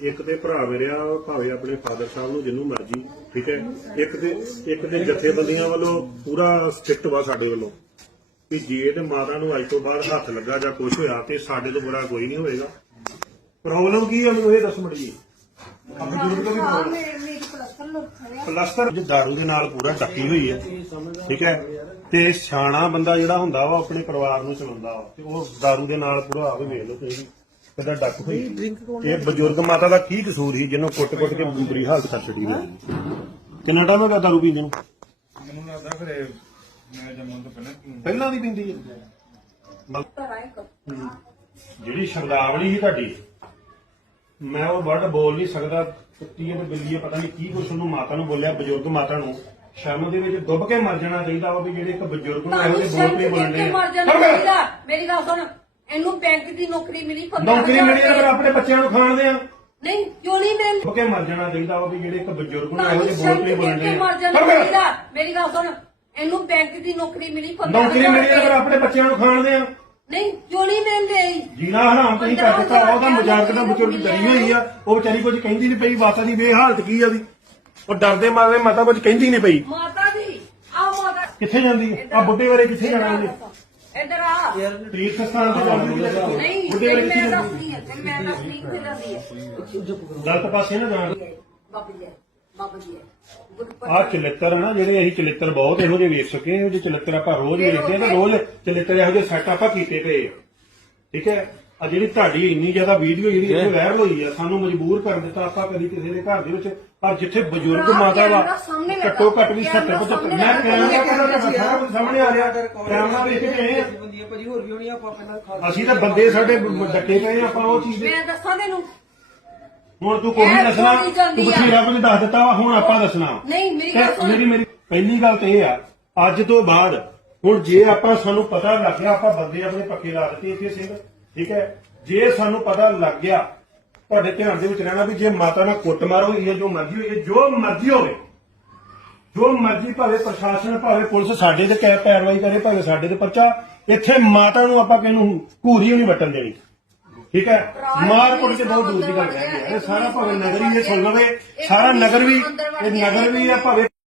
ਇੱਕ ਤੇ ਭਰਾ ਮੇਰਿਆ ਭਾਵੇਂ ਆਪਣੇ ਫਾਦਰ ਸਾਹਿਬ ਨੂੰ ਜਿੰਨੂੰ ਮਰਜ਼ੀ ਠੀਕ ਹੈ? ਇੱਕ ਤੇ ਇੱਕ ਤੇ ਜਥੇਬੰਦੀਆਂ ਵੱਲੋਂ ਪੂਰਾ ਸਟ੍ਰਿਕਟ ਵਾ ਸਾਡੇ ਵੱਲੋਂ ਕਿ ਜੇ ਤੇ ਮਾਤਾ ਨੂੰ ਅੱਜ ਤੋਂ ਬਾਅਦ ਹੱਥ ਲੱਗਾ ਜਾਂ ਕੁਝ ਹੋਇਆ ਤੇ ਸਾਡੇ ਤੋਂ ਬੁਰਾ ਕੋਈ ਨਹੀਂ ਹੋਏਗਾ। ਪ੍ਰੋਬਲਮ ਕੀ ਹੈ ਮੈਨੂੰ ਇਹ ਦੱਸ ਮੜੀ ਆਪਣੇ ਬਜ਼ੁਰਗ ਦਾ ਵੀ ਹਾਂ ਪ੍ਰੋਬਲਮ ਮੇਰੇ ਮੇਰੀ ਪਲਸਤਰ ਲੁੱਟ ਖੜਿਆ ਪਲਸਤਰ ਜੋ ਦਾਰੂ ਦੇ ਨਾਲ ਪੂਰਾ ਡੱਕੀ ਹੋਈ ਹੈ ਠੀਕ ਹੈ? ਤੇ ਸਿਆਣਾ ਬੰਦਾ ਜਿਹੜਾ ਹੁੰਦਾ ਵਾ ਆਪਣੇ ਪਰਿਵਾਰ ਨੂੰ ਚਲਾਉਂਦਾ ਵਾ ਤੇ ਉਹ ਦਾਰੂ ਦੇ ਨਾਲ ਪੂਰਾ ਆਵੇ ਵੇਖ ਲਓ ਤੁਸੀਂ। ਕਿੱਦਾਂ ਡੱਕ ਹੋਈ ਇਹ ਬਜ਼ੁਰਗ ਮਾਤਾ ਦਾ ਕੀ ਕਸੂਰ ਸੀ ਜਿਹਨੂੰ ਕੁੱਟ-ਕੁੱਟ ਕੇ ਬੁਰੀ ਹਾਲਤ ਕਰ ਛੱਡੀ ਨੇ ਕਿੰਨਾ ਟਾਈਮ ਹੋ ਗਿਆ ਦਾਰੂ ਪੀਂਦੇ ਨੂੰ? ਮੈਨੂੰ ਲੱਗਦਾ ਫਿਰ ਮੈਂ ਜੰਮਣ ਤੋਂ ਪਹਿਲਾਂ ਪੀਂਦਾ। ਪਹਿਲਾਂ ਦੀ ਪੀਂਦੀ ਹੈ। ਘਰ ਆਏ ਕੋ ਜਿਹੜੀ ਸ਼ਬਦਾਵਲੀ ਸੀ ਤੁਹਾਡੀ ਮੈਂ ਉਹ ਵਰਡ ਬੋਲ ਨਹੀਂ ਸਕਦਾ ਕੁੱਤੀ ਤੇ ਬਿੱਲੀ ਪਤਾ ਨਹੀਂ ਕੀ ਕੁਛ ਉਹਨੂੰ ਮਾਤਾ ਨੂੰ ਬੋਲਿਆ ਬਜ਼ੁਰਗ ਮਾਤਾ ਨੂੰ। ਸ਼ਰਮ ਦੇ ਵਿੱਚ ਡੁੱਬ ਕੇ ਮਰ ਜਾਣਾ ਚਾਹੀਦਾ ਵਾ ਵੀ ਜਿਹੜੇ ਇੱਕ ਬਜ਼ੁਰਗ ਨੂੰ ਇਹੋ ਜਿਹੇ ਬੋਲ ਕੇ ਬੋਲਣੇ ਮਰ ਜਾਣਾ ਚਾਹੀਦਾ। ਮੇਰੀ ਗੱਲ ਸੁਣ ਇਹਨੂੰ ਬੈਂਕ ਦੀ ਨੌਕਰੀ ਮਿਲੀ ਪੰਦਰਾਂ ਨੌਕਰੀ ਮਿਲੀ ਤਾਂ ਫਿਰ ਆਪਣੇ ਬੱਚਿਆਂ ਨੂੰ ਖਾਣ ਦੇ ਆ ਨਹੀਂ ਕਿਉਂ ਨਹੀਂ ਮਿਲ? ਕੇ ਮਰ ਜਾਣਾ ਚਾਹੀਦਾ ਵਾ ਵੀ ਜਿਹੜੇ ਇੱਕ ਬਜ਼ੁਰਗ ਨੂੰ ਇਹੋ ਜਿਹੇ ਬੋਲ ਕੇ ਕੇ ਮਰ ਜਾਣਾ ਚਾਹੀਦਾ। ਮੇਰੀ ਗੱਲ ਸੁਣ ਇਹਨੂੰ ਬੈਂਕ ਦੀ ਨੌਕਰੀ ਮਿਲੀ ਪੰਦਰਾਂ ਨੌਕਰੀ ਮਿਲੀ ਤਾਂ ਫਿਰ ਆਪਣੇ ਬੱਚਿਆਂ ਨੂੰ ਖਾਣ ਦੇ ਆ ਨਹੀਂ ਕਿਉਂ ਨਹੀਂ ਮਿਲਦੇ ਜੀਣਾ ਹਰਾਮ ਤੁਸੀਂ ਕਰ ਦਿੱਤਾ ਉਹਦਾ ਮਜ਼ਾਕ ਦਾ ਬਜ਼ੁਰਗ ਡਰੀ ਹੋਈ ਆ। ਉਹ ਵਿਚਾਰੀ ਕੁਝ ਕਹਿੰਦੀ ਨਹੀਂ ਪਈ ਮਾਤਾ ਦੀ ਵੇ ਹਾਲਤ ਕੀ ਆ ਉਹਦੀ? ਉਹ ਡਰਦੇ ਮਾਰੇ ਮਾਤਾ ਕੁਝ ਕਹਿੰਦੀ ਨਹੀਂ ਪਈ। ਮਾਤਾ ਦੀ ਆ ਮਾਤਾ ਕਿੱਥੇ ਜਾਂਦੀ? ਆ। ਬੁੱਢੇ ਬਾਰੇ ਕਿੱਥੇ ਜਾਣਾ ਉਹਨੇ? ਇੱਧਰ ਆ। ਤੀਰਥ ਸਥਾਨ ਤੇ ਜਾਂਦੀ ਹੈ ਨਹੀਂ ਬੁੱਢੇ ਤੇਰੀ ਬਾਰੇ ਕਿੱਥੇ ਮੈਂ ਜਾਂਦੀ ਦੱਸਦੀ ਹੈ ਤੇਰੀ ਮੈਂ ਦੱਸਦੀ ਕਿੱਥੇ ਜਾਂਦੀ ਹੈ। ਗਲਤ ਪਾਸੇ ਨਾ ਜਾਣ। ਬਾਬਾ ਜੀ ਬਾਬਾ ਜੀ ਹੈ। ਗੁਰਪਤ ਆ ਚਲਿੱਤਰ ਨਾ ਜਿਹੜੇ ਅਸੀਂ ਚਲਿੱਤਰ ਬਹੁਤ ਇਹੋ ਜਿਹੇ ਵੇਖ ਸਕੇ ਇਹੋ ਜਿਹੇ ਚਲਿੱਤਰ ਆਪਾਂ ਰੋਜ਼ ਵੇਖਦੇ ਆ ਤੇ ਰੋਜ਼ ਚਲਿੱਤਰ ਇਹੋ ਜਿਹੇ ਸੈੱਟ ਆਪਾਂ ਕੀਤੇ ਪਏ ਆ। ਠੀਕ ਹੈ? ਆ ਜਿਹੜੀ ਤੁਹਾਡੀ ਇੰਨੀ ਜ਼ਿਆਦਾ ਵੀਡੀਓ ਜਿਹੜੀ ਇੱਥੇ ਵਾਇਰਲ ਹੋਈ ਆ ਸਾਨੂੰ ਮਜਬੂਰ ਕਰ ਦਿੱਤਾ ਆਪਾਂ ਕਦੀ ਕਿਸੇ ਦੇ ਘਰ ਦੇ ਵਿੱਚ ਪਰ ਜਿੱਥੇ ਬਜ਼ੁਰਗ ਮਾਤਾ ਵਾ। ਘੱਟੋ ਘੱਟ ਵੀ ਕੈਮਰਾ 70 ਸਾਹਮਣੇ ਮੈਂ ਲੱਗਾ। ਕੈਮਰਾ ਕੋਲ ਸਾਰਾ ਕੁਝ ਸਾਹਮਣੇ ਆ ਰਿਹਾ ਕੈਮਰਾ ਵੇਖ ਕੇ ਆਏ ਆ ਬੰਦੀ ਭਾਜੀ ਹੋਰ ਵੀ ਹੋਣੀ ਆਪਾਂ ਪਹਿਲਾਂ ਅਸੀਂ ਤਾਂ ਬੰਦੇ ਸਾਡੇ ਡੱਕੇ ਪਏ ਆ, ਆਪਾਂ ਉਹ ਚੀਜ਼ ਮੈਂ ਦੱਸਾਂ ਤੈਨੂੰ ਹੁਣ ਤੂੰ ਕੋਈ ਦੱਸਣਾ ਤੂੰ। ਬਥੇਰਾ ਕੁਝ ਦੱਸ ਦਿੱਤਾ ਵਾ ਹੁਣ ਆਪਾਂ ਦੱਸਣਾ ਨਹੀਂ ਮੇਰੀ ਗੱਲ ਮੇਰੀ ਮੇਰੀ ਪਹਿਲੀ ਗੱਲ ਤੇ ਇਹ ਆ ਅੱਜ ਤੋਂ ਬਾਅਦ ਹੁਣ ਜੇ ਆਪਾਂ ਸਾਨੂੰ ਪਤਾ ਲੱਗ ਗਿਆ ਆਪਾਂ ਬੰਦੇ ਆਪਣੇ ਪੱਕੇ ਲਾ ਦਿੱਤੇ ਇੱਥੇ ਸਿੰਘ ਠੀਕ ਹੈ? ਜੇ ਸਾਨੂੰ ਪਤਾ ਲੱਗ ਗਿਆ, ਤੁਹਾਡੇ ਧਿਆਨ ਦੇ ਵਿੱਚ ਰਹਿਣਾ ਵੀ ਜੇ ਮਾਤਾ ਨਾਲ ਕੁੱਟਮਾਰ ਹੋਈ ਹੈ, ਜੋ ਮਰਜ਼ੀ ਹੋਈ ਹੈ, ਜੋ ਮਰਜ਼ੀ ਹੋਵੇ, ਜੋ ਮਰਜ਼ੀ ਭਾਵੇਂ ਪ੍ਰਸ਼ਾਸਨ, ਭਾਵੇਂ ਪੁਲਿਸ ਸਾਡੇ ਤੇ ਕੈ, ਪੈਰਵਾਈ ਕਰੇ, ਭਾਵੇਂ ਸਾਡੇ ਤੇ ਪਰਚਾ, ਇੱਥੇ ਮਾਤਾ ਨੂੰ ਆਪਾਂ ਕਿਹਨੂੰ ਘੂਰੀ ਨਹੀਂ ਵੱਟਣ ਦੇਣੀ। ਠੀਕ ਹੈ? ਮਾਰ ਕੁੱਟ ਕੇ ਬਹੁਤ ਦੂਰ ਦੀ ਗੱਲ ਹੈ। ਇਹ ਸਾਰਾ ਭਾਵੇਂ ਨਗਰ ਹੀ ਇਹ ਸੁਣ ਲਵੇ, ਸਾਰਾ ਨਗਰ ਵੀ, ਇਹ ਨਗਰ ਵੀ ਹੈ ਭਾਵੇਂ